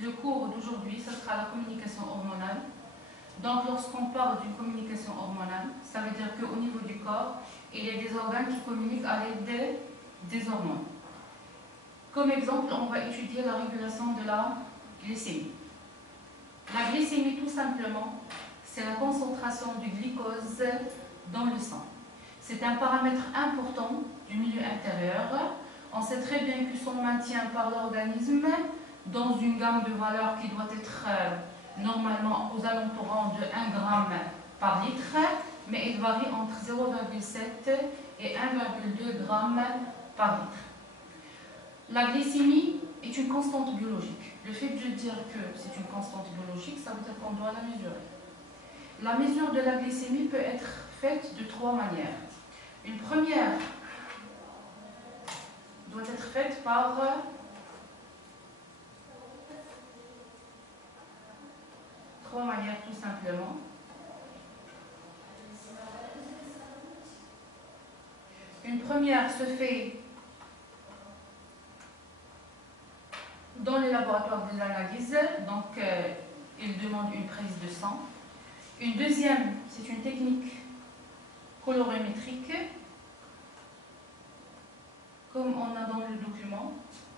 le cours d'aujourd'hui, ce sera la communication hormonale. Donc, lorsqu'on parle d'une communication hormonale, ça veut dire qu'au niveau du corps, il y a des organes qui communiquent à l'aide des hormones. Comme exemple, on va étudier la régulation de la glycémie. La glycémie, tout simplement, c'est la concentration du glucose dans le sang. C'est un paramètre important du milieu intérieur. On sait très bien que son maintien par l'organisme dans une gamme de valeurs qui doit être normalement aux alentours de 1 g par litre, mais il varie entre 0,7 et 1,2 g par litre. La glycémie est une constante biologique. Le fait de dire que c'est une constante biologique, ça veut dire qu'on doit la mesurer. La mesure de la glycémie peut être faite de 3 manières. Une première doit être faite par trois manières tout simplement. Une première se fait dans les laboratoires des analyses, donc il demande une prise de sang. Une deuxième, c'est une technique colorimétrique, comme on a dans le document,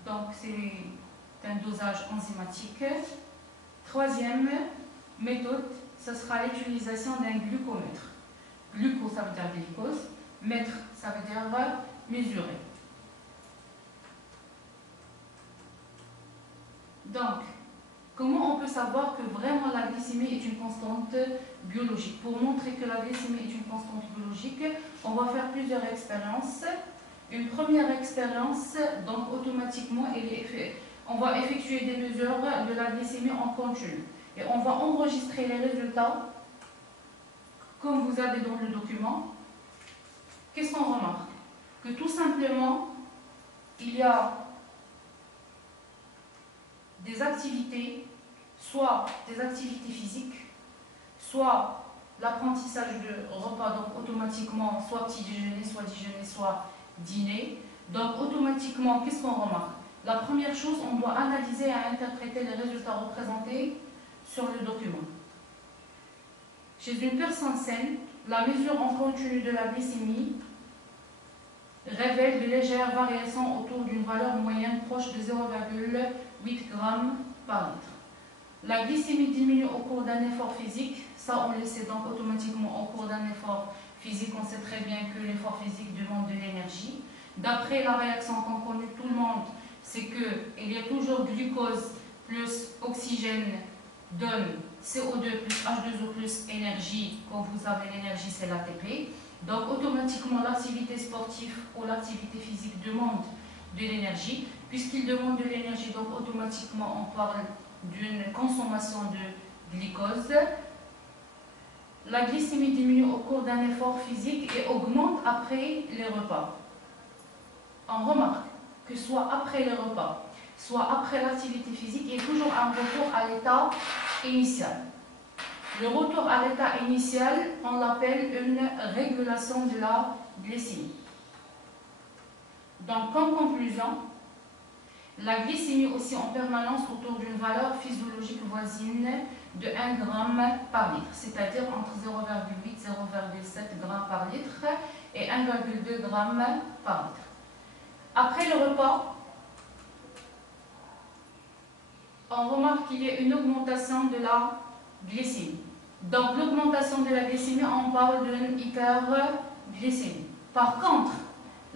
donc c'est un dosage enzymatique. Troisième méthode, ce sera l'utilisation d'un glucomètre. Gluco, ça veut dire glucose, mètre, ça veut dire mesurer. Donc, comment on peut savoir que vraiment la glycémie est une constante biologique? Pour montrer que la glycémie est une constante biologique, on va faire plusieurs expériences. Une première expérience, donc automatiquement, on va effectuer des mesures de la glycémie en continu. Et on va enregistrer les résultats, comme vous avez dans le document. Qu'est-ce qu'on remarque? Que tout simplement, il y a des activités, soit des activités physiques, soit l'apprentissage de repas, donc automatiquement, soit petit déjeuner, soit dîner. Donc automatiquement, qu'est-ce qu'on remarque? La première chose, on doit analyser et interpréter les résultats représentés sur le document. Chez une personne saine, la mesure en continu de la glycémie révèle de légères variations autour d'une valeur moyenne proche de 0,8 g par litre. La glycémie diminue au cours d'un effort physique, ça on le sait, donc automatiquement au cours d'un effort physique, on sait très bien que l'effort physique demande de l'énergie. D'après la réaction qu'on connaît tout le monde, c'est qu'il y a toujours glucose plus oxygène donne CO2 plus H2O plus énergie. Comme vous savez, l'énergie c'est l'ATP. Donc automatiquement l'activité sportive ou l'activité physique demande de l'énergie. Puisqu'il demande de l'énergie, donc automatiquement on parle d'une consommation de glucose. La glycémie diminue au cours d'un effort physique et augmente après les repas. On remarque que soit après les repas, soit après l'activité physique, il y a toujours un retour à l'état initial. Le retour à l'état initial, on l'appelle une régulation de la glycémie. Donc, comme conclusion, la glycémie aussi en permanence autour d'une valeur physiologique voisine de 1 g par litre, c'est-à-dire entre 0,8 et 0,7 g par litre et 1,2 g par litre. Après le repas, on remarque qu'il y a une augmentation de la glycémie. Donc l'augmentation de la glycémie, on parle d'une hyperglycémie. Par contre,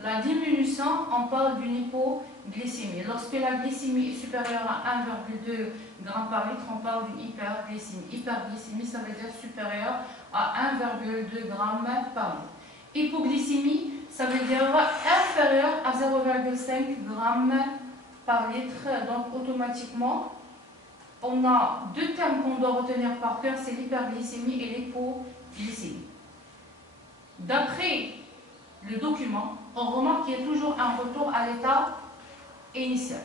la diminution, on parle d'une hypoglycémie. Lorsque la glycémie est supérieure à 1,2 g par litre, on parle d'une hyperglycémie. Hyperglycémie, ça veut dire supérieure à 1,2 g par litre. Hypoglycémie, ça veut dire inférieur à 0,5 g par litre. Donc automatiquement, on a deux termes qu'on doit retenir par cœur, c'est l'hyperglycémie et l'hypoglycémie. D'après le document, on remarque qu'il y a toujours un retour à l'état initial.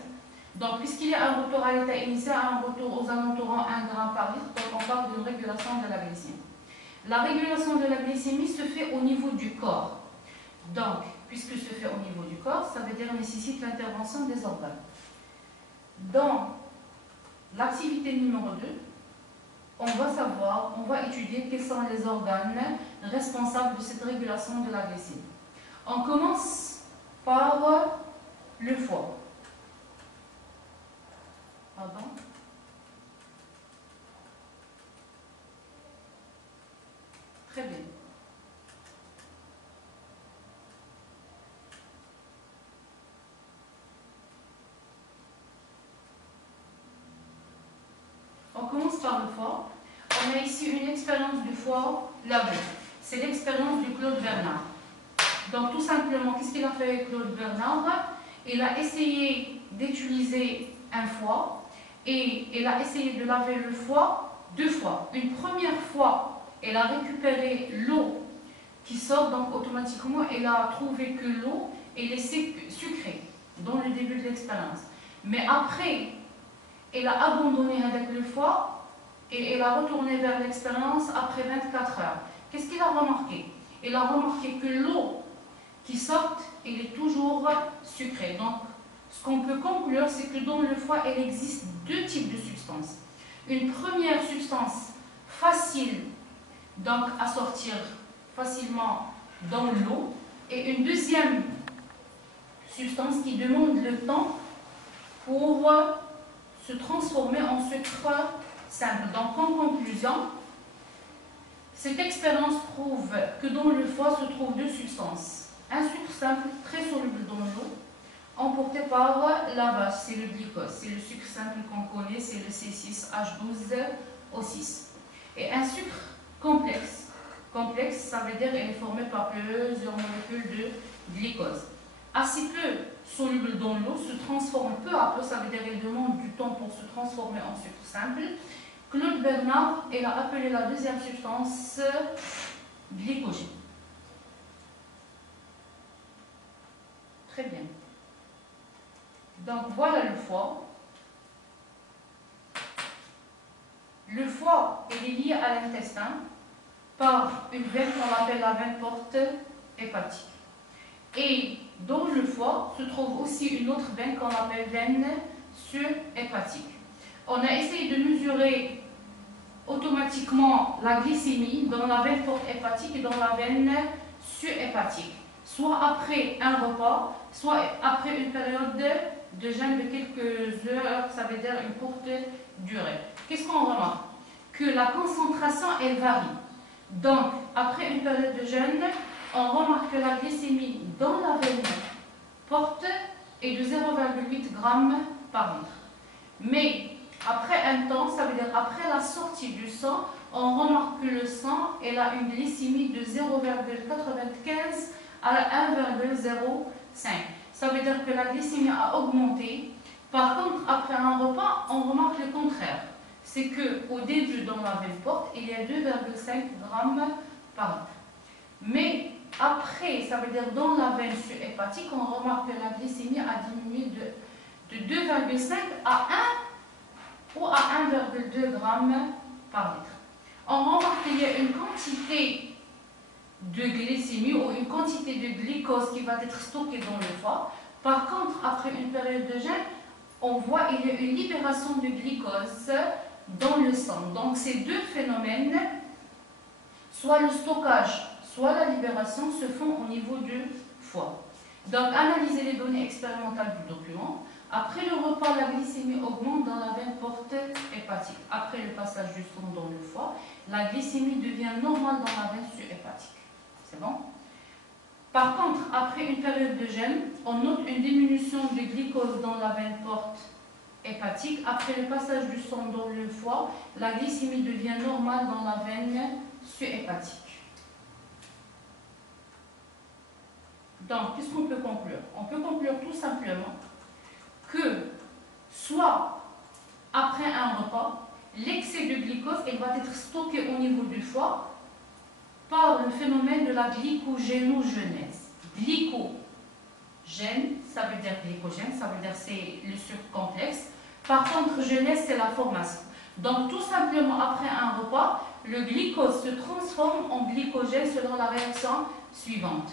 Donc, puisqu'il y a un retour à l'état initial, un retour aux alentours 1 g par litre, donc on parle d'une régulation de la glycémie. La régulation de la glycémie se fait au niveau du corps. Donc, puisque se fait au niveau du corps, ça veut dire nécessite l'intervention des organes. Dans l'activité numéro 2, on va étudier quels sont les organes responsables de cette régulation de la glycémie. On commence par le foie. Pardon. Très bien. On commence par le foie. On a ici une expérience du foie lavé. C'est l'expérience de Claude Bernard. Donc tout simplement, qu'est-ce qu'il a fait Claude Bernard? Il a essayé d'utiliser un foie et il a essayé de laver le foie 2 fois. Une première fois, il a récupéré l'eau qui sort, donc automatiquement, il a trouvé que l'eau est sucrée dans le début de l'expérience. Mais après, il a abandonné avec le foie et il a retourné vers l'expérience après 24 heures. Qu'est-ce qu'il a remarqué? Il a remarqué que l'eau qui sort, elle est toujours sucrée. Donc, ce qu'on peut conclure, c'est que dans le foie, il existe 2 types de substances. Une première substance facile donc à sortir facilement dans l'eau et une deuxième substance qui demande le temps pour se transformer en sucre simple. Donc en conclusion, cette expérience prouve que dans le foie se trouvent 2 substances. Un sucre simple très soluble dans l'eau, emporté par la vache, c'est le glycose, c'est le sucre simple qu'on connaît, c'est le C6H12O6. Et un sucre complexe, ça veut dire qu'il est formé par plusieurs molécules de glycose. Assez peu soluble dans l'eau, se transforme peu à peu, ça veut dire qu'il demande du temps pour se transformer en sucre simple. Claude Bernard, il a appelé la deuxième substance glycogène. Très bien. Donc voilà le foie. Le foie est lié à l'intestin par une veine qu'on appelle la veine porte hépatique. Et dans le foie se trouve aussi une autre veine qu'on appelle veine sur-hépatique. On a essayé de mesurer automatiquement la glycémie dans la veine porte hépatique et dans la veine sur-hépatique, soit après un repas, soit après une période de jeûne de quelques heures, ça veut dire une courte durée. Qu'est-ce qu'on remarque? Que la concentration, elle varie. Donc, après une période de jeûne, on remarque que la glycémie dans la veine porte est de 0,8 g par litre. Mais après un temps, ça veut dire après la sortie du sang, on remarque que le sang elle a une glycémie de 0,95 à 1,05. Ça veut dire que la glycémie a augmenté. Par contre, après un repas, on remarque le contraire. C'est qu'au début, dans la veine porte, il y a 2,5 g par litre. Mais après, ça veut dire dans la veine sur-hépatique, on remarque que la glycémie a diminué de 2,5 à 1 ou à 1,2 g par litre. On remarque qu'il y a une quantité de glycémie ou une quantité de glucose qui va être stockée dans le foie. Par contre, après une période de jeûne, on voit qu'il y a une libération de glucose dans le sang. Donc ces 2 phénomènes, soit le stockage, soit la libération, se font au niveau du foie. Donc analyser les données expérimentales du document. Après le repas, la glycémie augmente dans la veine porte hépatique. Après le passage du sang dans le foie, la glycémie devient normale dans la veine sur-hépatique. C'est bon? Par contre, après une période de jeûne, on note une diminution de glucose dans la veine porte hépatique. Après le passage du sang dans le foie, la glycémie devient normale dans la veine sur-hépatique. Donc, qu'est-ce qu'on peut conclure? On peut conclure tout simplement que soit après un repas, l'excès de glucose il va être stocké au niveau du foie par le phénomène de la glycogénogenèse. Glycogène, ça veut dire glycogène, ça veut dire c'est le sucre complexe. Par contre, genèse, c'est la formation. Donc, tout simplement, après un repas, le glucose se transforme en glycogène selon la réaction suivante.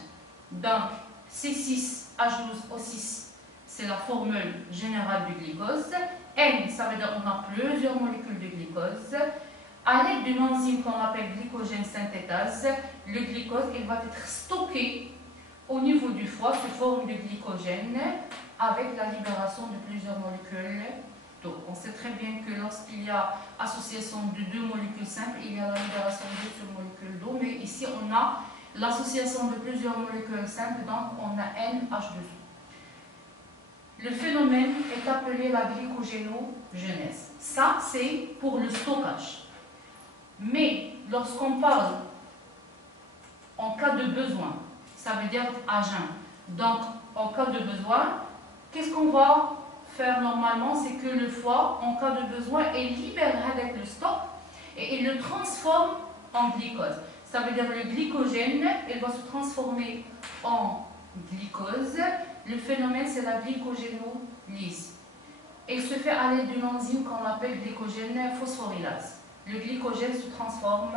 Donc, C6H12O6, c'est la formule générale du glucose. N, ça veut dire qu'on a plusieurs molécules de glucose. À l'aide d'une enzyme qu'on appelle glycogène synthétase, le glucose il va être stocké au niveau du foie sous forme de glycogène avec la libération de plusieurs molécules d'eau. On sait très bien que lorsqu'il y a association de deux molécules simples, il y a la libération d'une seule molécule d'eau, mais ici on a l'association de plusieurs molécules simples, donc on a NH2O. Le phénomène est appelé la glycogénogenèse. Ça, c'est pour le stockage. Mais lorsqu'on parle en cas de besoin, ça veut dire à jeun. Donc, en cas de besoin, qu'est-ce qu'on va faire normalement? C'est que le foie, en cas de besoin, il libère avec le stock et il le transforme en glucose. Ça veut dire que le glycogène, il va se transformer en glucose. Le phénomène, c'est la glycogénolyse. Il se fait à l'aide d'une enzyme qu'on appelle glycogène phosphorylase. Le glycogène se transforme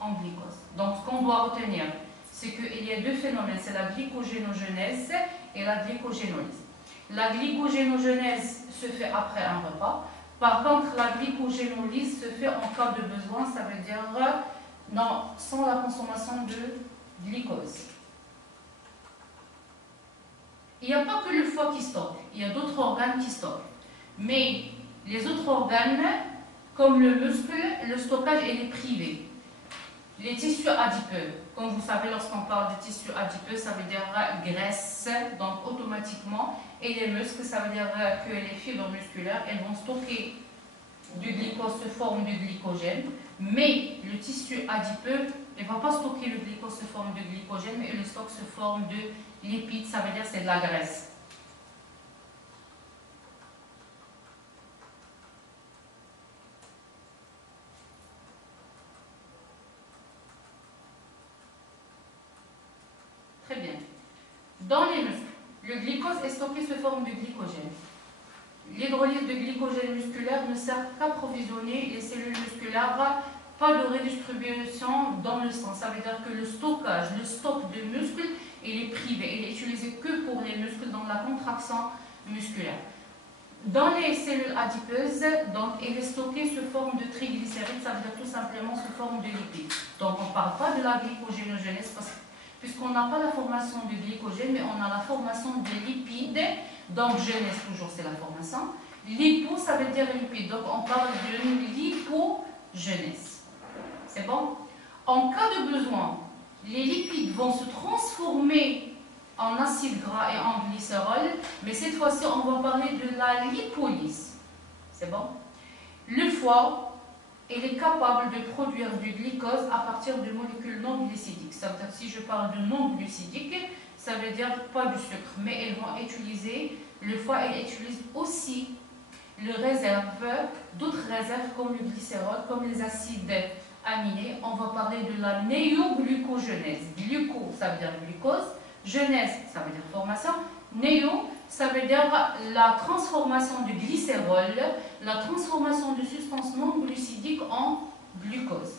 en glucose. Donc, ce qu'on doit retenir, c'est qu'il y a deux phénomènes, c'est la glycogénogenèse et la glycogénolyse. La glycogénogenèse se fait après un repas. Par contre, la glycogénolyse se fait en cas de besoin, ça veut dire non, sans la consommation de glucose. Il n'y a pas que le foie qui stocke, il y a d'autres organes qui stockent. Mais les autres organes, comme le muscle, le stockage est privé. Les tissus adipeux, comme vous savez, lorsqu'on parle de tissus adipeux, ça veut dire graisse, donc automatiquement. Et les muscles, ça veut dire que les fibres musculaires, elles vont stocker du glucose sous forme de glycogène. Mais le tissu adipeux, il ne va pas stocker le glucose sous forme de glycogène, mais il le stocke sous forme de lipides, ça veut dire c'est de la graisse. Très bien. Dans les muscles, le glucose est stocké sous forme de glycogène. L'hydrolyse de glycogène musculaire ne sert qu'à provisionner les cellules musculaires, pas de redistribution dans le sang. Ça veut dire que le stockage, le stock de muscles, il est privé. Il est utilisé que pour les muscles dans la contraction musculaire. Dans les cellules adipeuses, donc, il est stocké sous forme de triglycérides, ça veut dire tout simplement sous forme de lipides. Donc on ne parle pas de la glycogénogenèse puisqu'on n'a pas la formation de glycogène, mais on a la formation de lipides. Donc genèse toujours c'est la formation. Lipo, ça veut dire lipide. Donc on parle d'une lipogenèse. C'est bon? En cas de besoin, les lipides vont se transformer en acide gras et en glycérol, mais cette fois-ci, on va parler de la lipolyse. C'est bon? Le foie, il est capable de produire du glucose à partir de molécules non glucidiques. Ça veut dire, si je parle de non glucidiques, ça veut dire pas du sucre, mais elles vont utiliser, le foie, il utilise aussi d'autres réserves comme le glycérol, comme les acides aminés. On va parler de la néoglucogenèse. Gluco, ça veut dire glucose. Genèse, ça veut dire formation. Néo, ça veut dire la transformation du glycérol, la transformation de substances non glucidiques en glucose.